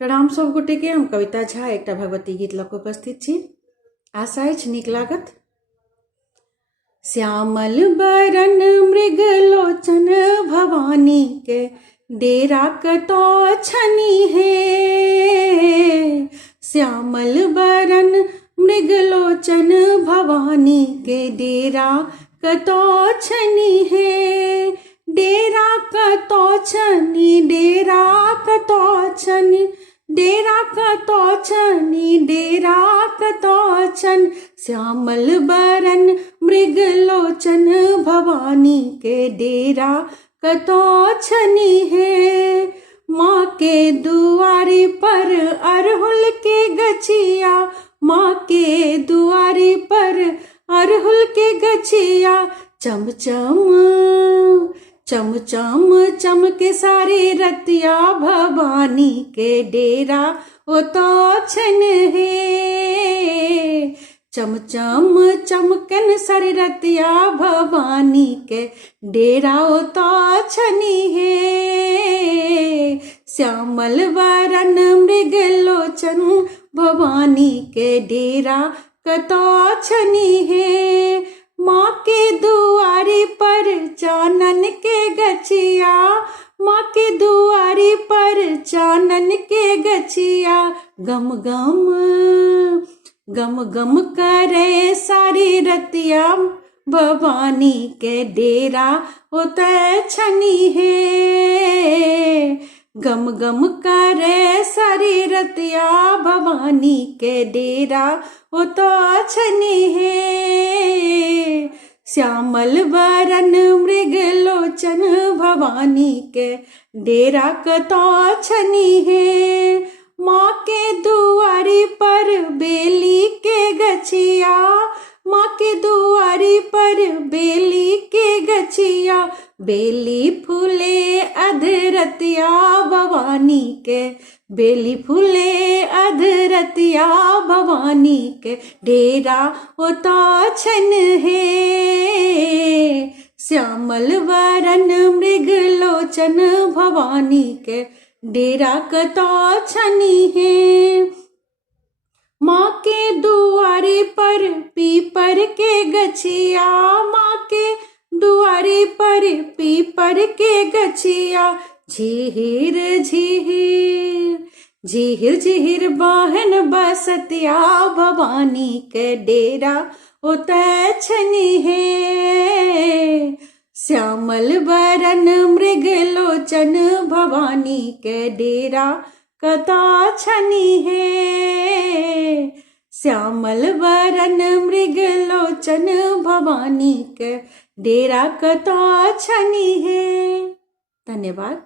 प्रणाम सब गोटे के। हम कविता झा एक भगवती गीत लऽ कऽ उपस्थित छी। आशा अछि नीक लागत। श्यामल बरन मृग लोचन भवानी के डेरा कतौ छनि हे। श्यामल बरन मृग लोचन भवानी के डेरा कतौ छनि हे। डेरा कतौ छनि, डेरा कतौ छनि, डेरा कतौ छनि, डेरा कतौ छनि। श्यामल बरन मृग लोचन भवानी के डेरा कतौ छनि हे। माँ के दुआरी पर अरहुल के गछिया, माँ के दुआरी पर अरहुल के गछिया चमचम चमचम चमके सारी रतिया भवानी के डेरा ओतौ छनि हे। चमचम चमकन सारी रतिया भवानी के डेरा ओतौ छनि हे। श्यामल बरन मृग लोचन भवानी के डेरा कतौ छनि हे। माँ के दुआरी पर चानन के गछिया, माँ के दुआरी पर चानन के गछिया गम गम गम गम करे सारी रतिया भवानी के डेरा ओतै छनि हे। गम गम करे सारी रतिया भवानी के डेरा ओतौ छनि हे। श्यामल बरन मृग लोचन भवानी के डेरा कतौ छनि हे। माँ के दुआरी पर बेली के गछिया, माँ के दुआरी पर बेली के गछिया बेली फूले अधरतिया भवानी के, बेली फूले अधरतिया भवानी के डेरा ओतौ छनि हे। श्यामल बरन मृग लोचन भवानी के डेरा कतौ छनि हे। माँ के दुआरी पर पीपर के गछिया, माँ के दुआरी पर पीपर के गछिया झिहिर झिहिर झिहिर झिहिर बहन बसतिया भवानी के डेरा ओतै छनि हे। श्यामल बरन मृग लोचन भवानी के डेरा कतौ छनि हे। श्यामल बरन मृग लोचन भवानी के डेरा कतौ छनि हे। धन्यवाद।